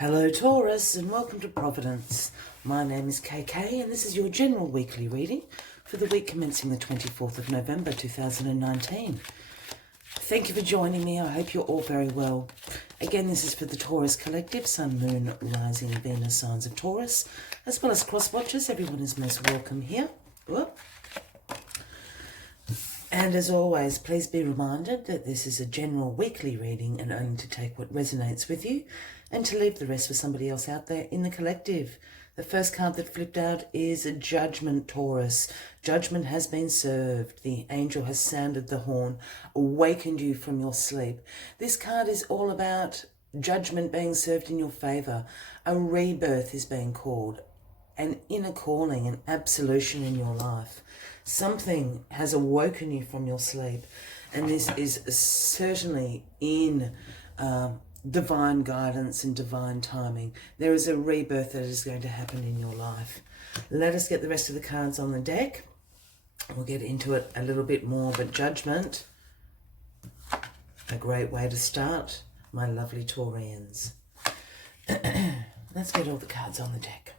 Hello Taurus and welcome to Providence. My name is KK and this is your general weekly reading for the week commencing the 24th of November 2019. Thank you for joining me. I hope you're all very well. Again, this is for the Taurus Collective, Sun, Moon, Rising, Venus signs of Taurus, as well as cross watchers. Everyone is most welcome here. Whoop. And as always, please be reminded that this is a general weekly reading and only to take what resonates with you and to leave the rest for somebody else out there in the collective. The first card that flipped out is a Judgment, Taurus. Judgment has been served. The angel has sounded the horn, awakened you from your sleep. This card is all about judgment being served in your favour. A rebirth is being called, an inner calling, an absolution in your life. Something has awoken you from your sleep, and this is certainly in divine guidance and divine timing. There is a rebirth that is going to happen in your life. Let us get the rest of the cards on the deck. We'll get into it a little bit more, but Judgment, a great way to start, my lovely Taurians. Let's get all the cards on the deck.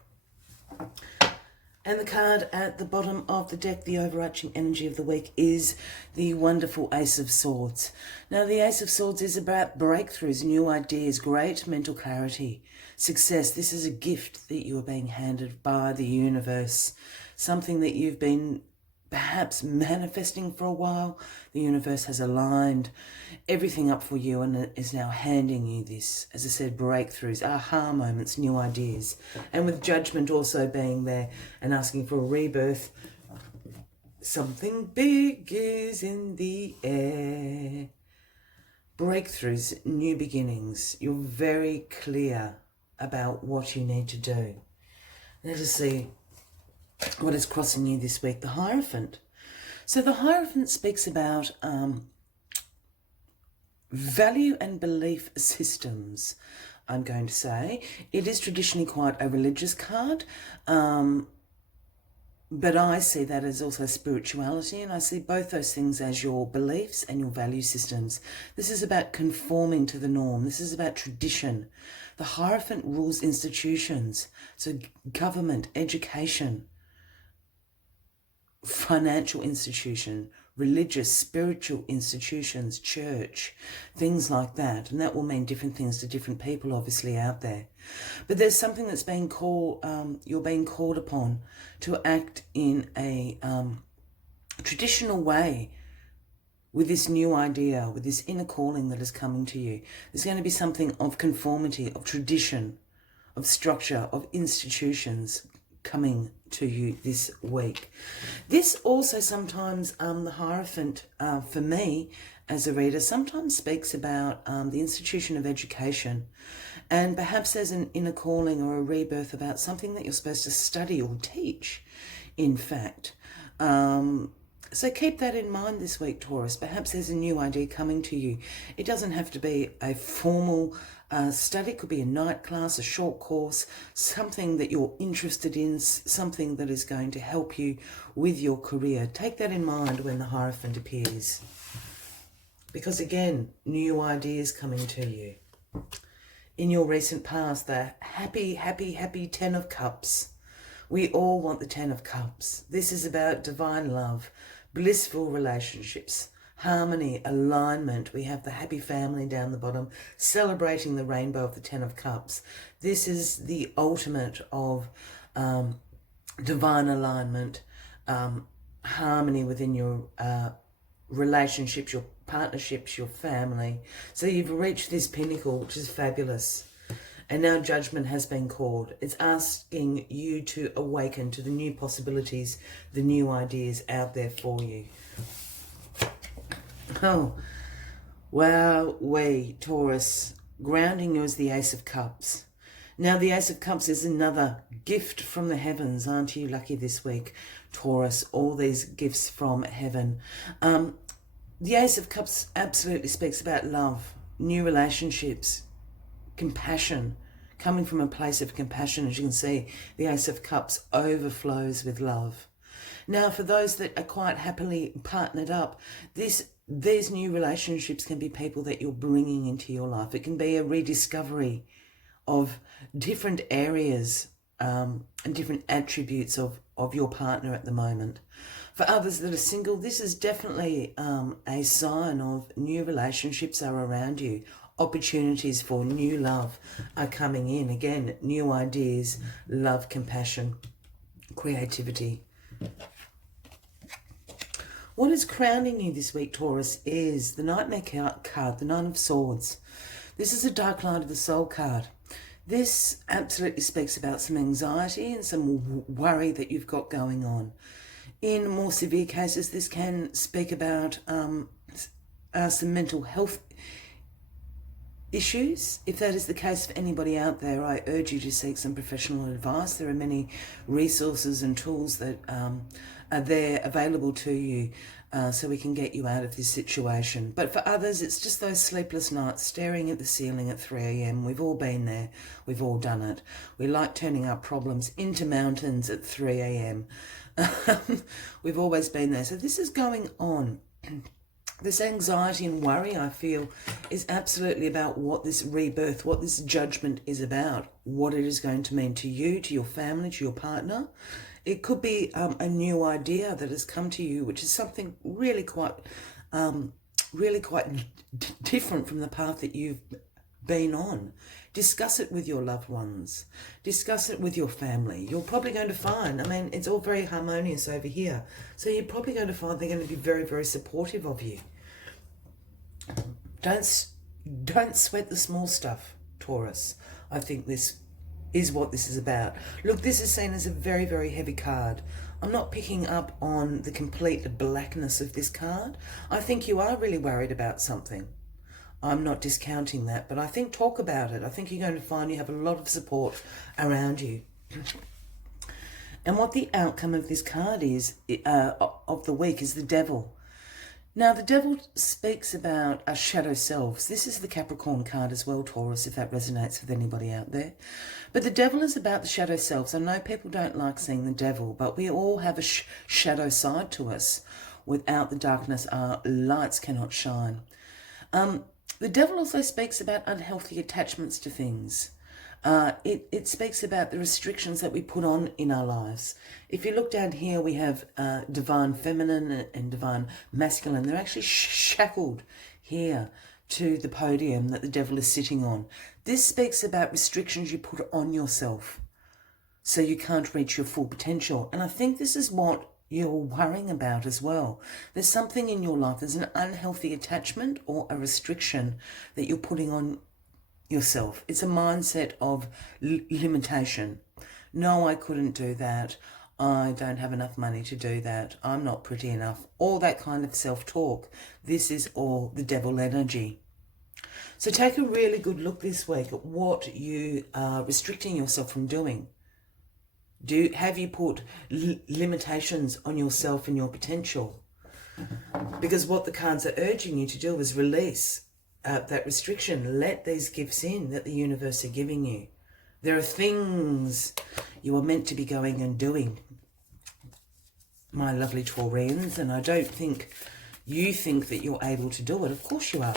And the card at the bottom of the deck, the overarching energy of the week, is the wonderful Ace of Swords. Now, the Ace of Swords is about breakthroughs, new ideas, great mental clarity, success. This is a gift that you are being handed by the universe, something that you've been perhaps manifesting for a while. The universe has aligned everything up for you and it is now handing you this, as I said, breakthroughs, aha moments, new ideas. And with Judgment also being there and asking for a rebirth, something big is in the air. Breakthroughs, new beginnings. You're very clear about what you need to do. Let us see what is crossing you this week. The Hierophant. So the Hierophant speaks about value and belief systems, I'm going to say. It is traditionally quite a religious card, but I see that as also spirituality, and I see both those things as your beliefs and your value systems. This is about conforming to the norm. This is about tradition. The Hierophant rules institutions, so government, education, financial institution, religious, spiritual institutions, church, things like that. And that will mean different things to different people, obviously, out there. But there's something that's being called, you're being called upon to act in a traditional way with this new idea, with this inner calling that is coming to you. There's going to be something of conformity, of tradition, of structure, of institutions coming to you this week. This also sometimes, the Hierophant, for me as a reader, sometimes speaks about the institution of education, and perhaps there's an inner calling or a rebirth about something that you're supposed to study or teach, in fact. So keep that in mind this week, Taurus. Perhaps there's a new idea coming to you. It doesn't have to be a formal study. It could be a night class, a short course, something that you're interested in, something that is going to help you with your career. Take that in mind when the Hierophant appears. Because again, new ideas coming to you. In your recent past, the happy, happy, happy 10 of Cups. We all want the 10 of Cups. This is about divine love, blissful relationships, harmony, alignment. We have the happy family down the bottom, celebrating the rainbow of the 10 of Cups. This is the ultimate of divine alignment, harmony within your relationships, your partnerships, your family. So you've reached this pinnacle, which is fabulous. And now Judgment has been called. It's asking you to awaken to the new possibilities, the new ideas out there for you. Oh, wow, Taurus. Grounding you is the Ace of Cups. Now the Ace of Cups is another gift from the heavens. Aren't you lucky this week, Taurus? All these gifts from heaven. The Ace of Cups absolutely speaks about love, new relationships, compassion, coming from a place of compassion. As you can see, the Ace of Cups overflows with love. Now, for those that are quite happily partnered up, these new relationships can be people that you're bringing into your life. It can be a rediscovery of different areas and different attributes of your partner at the moment. For others that are single, this is definitely a sign of new relationships are around you. Opportunities for new love are coming in. Again, new ideas, love, compassion, creativity. What is crowning you this week, Taurus, is the Nightmare card, the Nine of Swords. This is a Dark Night of the Soul card. This absolutely speaks about some anxiety and some worry that you've got going on. In more severe cases, this can speak about some mental health issues. If that is the case for anybody out there, I urge you to seek some professional advice. There are many resources and tools that are there available to you so we can get you out of this situation. But for others, it's just those sleepless nights staring at the ceiling at 3 a.m. We've all been there. We've all done it. We like turning our problems into mountains at 3 a.m. We've always been there. So this is going on. This anxiety and worry, I feel, is absolutely about what this rebirth, what this judgment is about, what it is going to mean to you, to your family, to your partner. It could be a new idea that has come to you, which is something really quite different from the path that you've been on. Discuss it with your loved ones. Discuss it with your family. You're probably going to find, I mean, it's all very harmonious over here. So you're probably going to find they're going to be very, very supportive of you. Don't sweat the small stuff, Taurus. I think this is what this is about. Look, this is seen as a very, very heavy card. I'm not picking up on the complete blackness of this card. I think you are really worried about something. I'm not discounting that, but I think talk about it. I think you're going to find you have a lot of support around you. And what the outcome of this card is, of the week, is the Devil. Now, the Devil speaks about our shadow selves. This is the Capricorn card as well, Taurus, if that resonates with anybody out there. But the Devil is about the shadow selves. I know people don't like seeing the Devil, but we all have a shadow side to us. Without the darkness, our lights cannot shine. The Devil also speaks about unhealthy attachments to things. It speaks about the restrictions that we put on in our lives. If you look down here, we have divine feminine and divine masculine. They're actually shackled here to the podium that the Devil is sitting on. This speaks about restrictions you put on yourself so you can't reach your full potential. And I think this is what you're worrying about as well. There's something in your life, there's an unhealthy attachment or a restriction that you're putting on yourself. It's a mindset of limitation. No, I couldn't do that. I don't have enough money to do that. I'm not pretty enough. All that kind of self-talk. This is all the Devil energy. So take a really good look this week at what you are restricting yourself from doing. Have you put limitations on yourself and your potential? Because what the cards are urging you to do is release that restriction. Let these gifts in that the universe are giving you. There are things you are meant to be going and doing, my lovely Taurians, and I don't think you think that you're able to do it. Of course you are.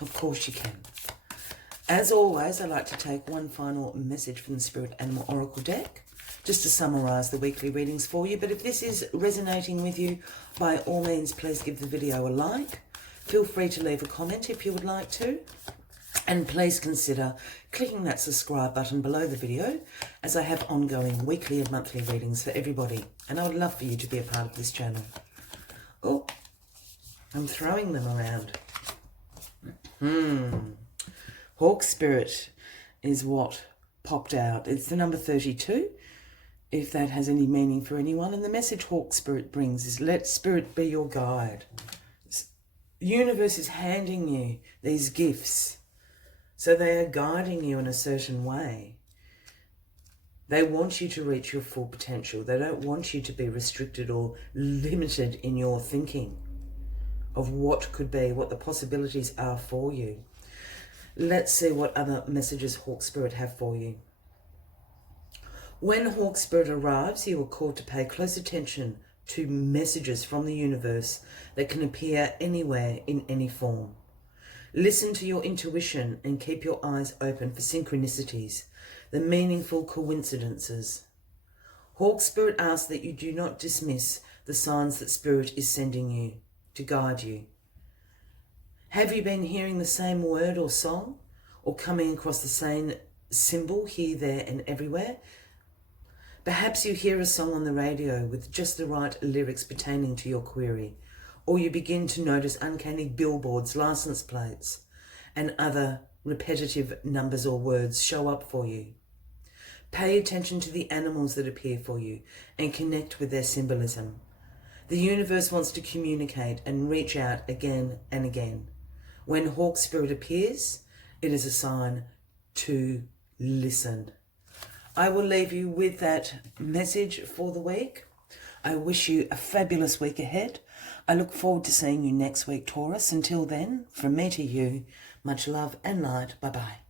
Of course you can. As always, I like to take one final message from the Spirit Animal Oracle deck, just to summarise the weekly readings for you. But if this is resonating with you, by all means, please give the video a like. Feel free to leave a comment if you would like to. And please consider clicking that subscribe button below the video, as I have ongoing weekly and monthly readings for everybody. And I would love for you to be a part of this channel. Oh, I'm throwing them around. Hawk Spirit is what popped out. It's the number 32. If that has any meaning for anyone. And the message Hawk Spirit brings is, let Spirit be your guide. The universe is handing you these gifts, so they are guiding you in a certain way. They want you to reach your full potential. They don't want you to be restricted or limited in your thinking of what could be, what the possibilities are for you. Let's see what other messages Hawk Spirit have for you. When Hawk Spirit arrives, you are called to pay close attention to messages from the universe that can appear anywhere in any form. Listen to your intuition and keep your eyes open for synchronicities, the meaningful coincidences. Hawk Spirit asks that you do not dismiss the signs that Spirit is sending you to guide you. Have you been hearing the same word or song, or coming across the same symbol here, there and everywhere? Perhaps you hear a song on the radio with just the right lyrics pertaining to your query, or you begin to notice uncanny billboards, license plates, and other repetitive numbers or words show up for you. Pay attention to the animals that appear for you and connect with their symbolism. The universe wants to communicate and reach out again and again. When Hawk Spirit appears, it is a sign to listen. I will leave you with that message for the week. I wish you a fabulous week ahead. I look forward to seeing you next week, Taurus. Until then, from me to you, much love and light. Bye-bye.